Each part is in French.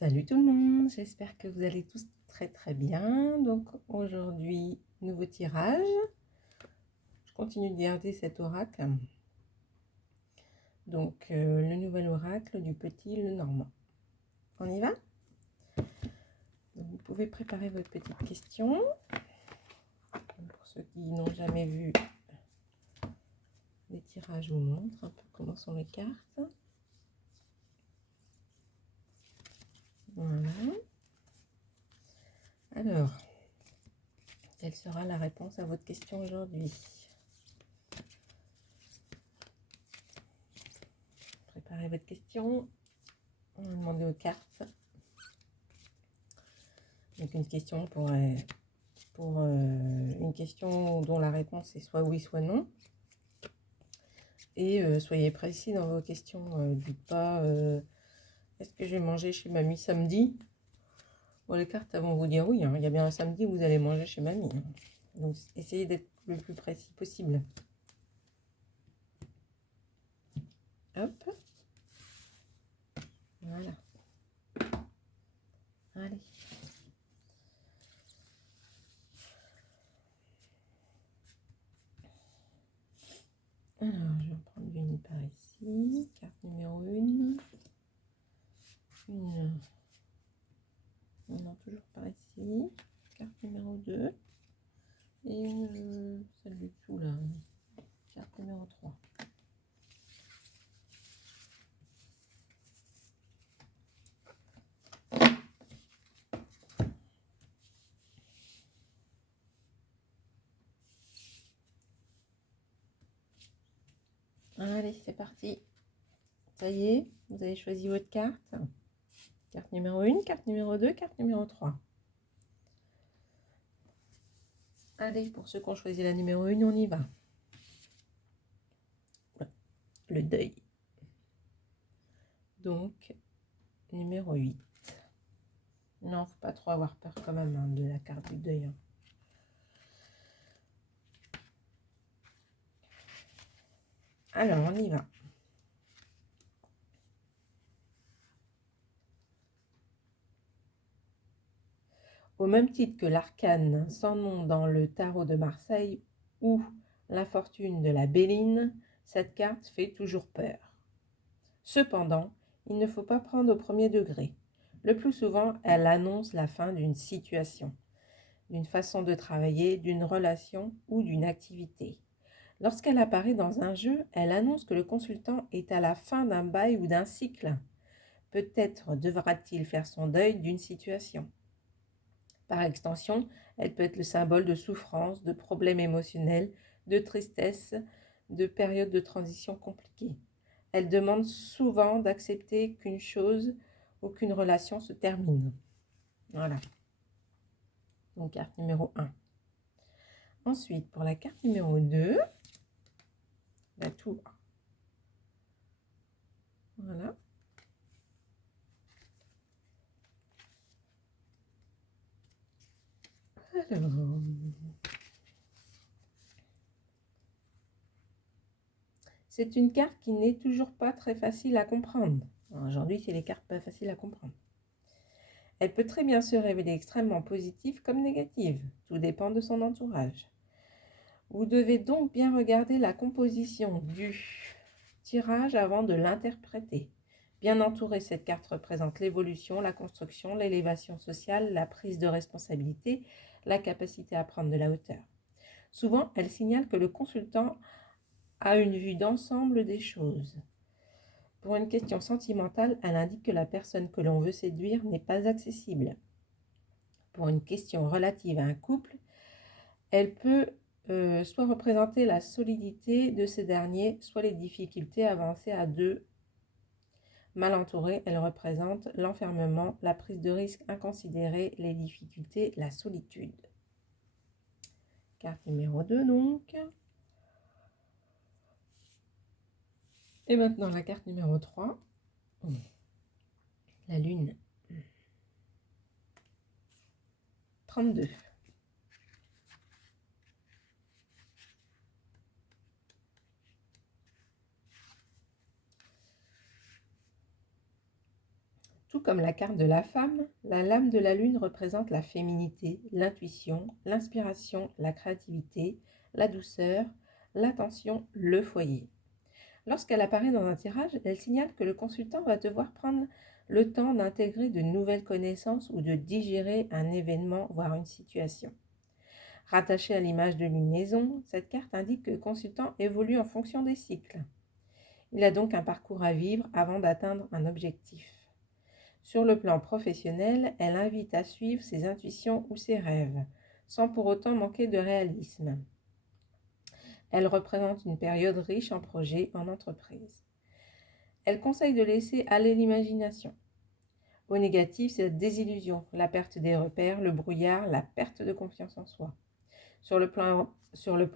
Salut tout le monde, j'espère que vous allez tous très très bien. Donc aujourd'hui, nouveau tirage. Je continue de garder cet oracle. Donc le nouvel oracle du petit Lenormand. On y va? Donc, vous pouvez préparer votre petite question. Pour ceux qui n'ont jamais vu les tirages, je vous montre un peu comment sont les cartes. Voilà. Alors, quelle sera la réponse à votre question aujourd'hui? Préparez votre question. On va demander aux cartes. Donc une question pour une question dont la réponse est soit oui, soit non. Et soyez précis dans vos questions. Dites pas est-ce que je vais manger chez mamie samedi? Bon, les cartes vont vous dire oui, hein, il y a bien un samedi où vous allez manger chez mamie. Hein. Donc essayez d'être le plus précis possible. Hop. Voilà. Allez. Alors, je vais en prendre une par ici. Carte numéro 1. Non, toujours par ici. Carte numéro 2. Et celle du dessous là. Carte numéro 3. Allez, c'est parti. Ça y est, vous avez choisi votre carte. Carte numéro 1, carte numéro 2, carte numéro 3. Allez, pour ceux qui ont choisi la numéro 1, on y va. Le deuil. Donc, numéro 8. Non, faut pas trop avoir peur quand même hein, de la carte du deuil. Hein. Alors, on y va. Au même titre que l'arcane sans nom dans le tarot de Marseille ou l'infortune de la Béline, cette carte fait toujours peur. Cependant, il ne faut pas prendre au premier degré. Le plus souvent, elle annonce la fin d'une situation, d'une façon de travailler, d'une relation ou d'une activité. Lorsqu'elle apparaît dans un jeu, elle annonce que le consultant est à la fin d'un bail ou d'un cycle. Peut-être devra-t-il faire son deuil d'une situation. Par extension, elle peut être le symbole de souffrance, de problèmes émotionnels, de tristesse, de périodes de transition compliquées. Elle demande souvent d'accepter qu'une chose ou qu'une relation se termine. Voilà. Donc, carte numéro 1. Ensuite, pour la carte numéro 2, la tour. Voilà. Alors, c'est une carte qui n'est toujours pas très facile à comprendre. Aujourd'hui, c'est les cartes pas faciles à comprendre. Elle peut très bien se révéler extrêmement positive comme négative. Tout dépend de son entourage. Vous devez donc bien regarder la composition du tirage avant de l'interpréter. Bien entourée, cette carte représente l'évolution, la construction, l'élévation sociale, la prise de responsabilité, la capacité à prendre de la hauteur. Souvent, elle signale que le consultant a une vue d'ensemble des choses. Pour une question sentimentale, elle indique que la personne que l'on veut séduire n'est pas accessible. Pour une question relative à un couple, elle peut soit représenter la solidité de ces derniers, soit les difficultés avancées à deux. Mal entourée, elle représente l'enfermement, la prise de risque inconsidérée, les difficultés, la solitude. Carte numéro 2 donc. Et maintenant la carte numéro 3. La lune. 32. Tout comme la carte de la femme, la lame de la lune représente la féminité, l'intuition, l'inspiration, la créativité, la douceur, l'attention, le foyer. Lorsqu'elle apparaît dans un tirage, elle signale que le consultant va devoir prendre le temps d'intégrer de nouvelles connaissances ou de digérer un événement, voire une situation. Rattachée à l'image de lunaison, cette carte indique que le consultant évolue en fonction des cycles. Il a donc un parcours à vivre avant d'atteindre un objectif. Sur le plan professionnel, elle invite à suivre ses intuitions ou ses rêves, sans pour autant manquer de réalisme. Elle représente une période riche en projets en entreprise. Elle conseille de laisser aller l'imagination. Au négatif, c'est la désillusion, la perte des repères, le brouillard, la perte de confiance en soi. Sur le plan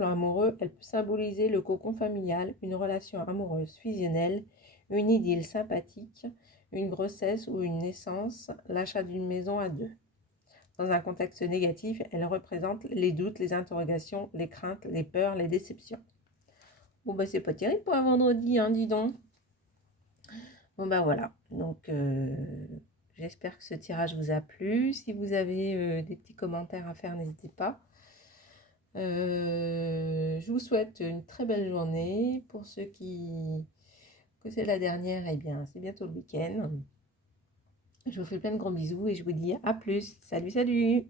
amoureux, elle peut symboliser le cocon familial, une relation amoureuse fusionnelle, une idylle sympathique, une grossesse ou une naissance, l'achat d'une maison à deux. Dans un contexte négatif, elle représente les doutes, les interrogations, les craintes, les peurs, les déceptions. Bon, c'est pas terrible pour un vendredi, hein, dis donc. Bon, voilà. Donc, j'espère que ce tirage vous a plu. Si vous avez des petits commentaires à faire, n'hésitez pas. Je vous souhaite une très belle journée. Pour ceux que c'est la dernière, eh bien, c'est bientôt le week-end. Je vous fais plein de gros bisous et je vous dis à plus. Salut, salut!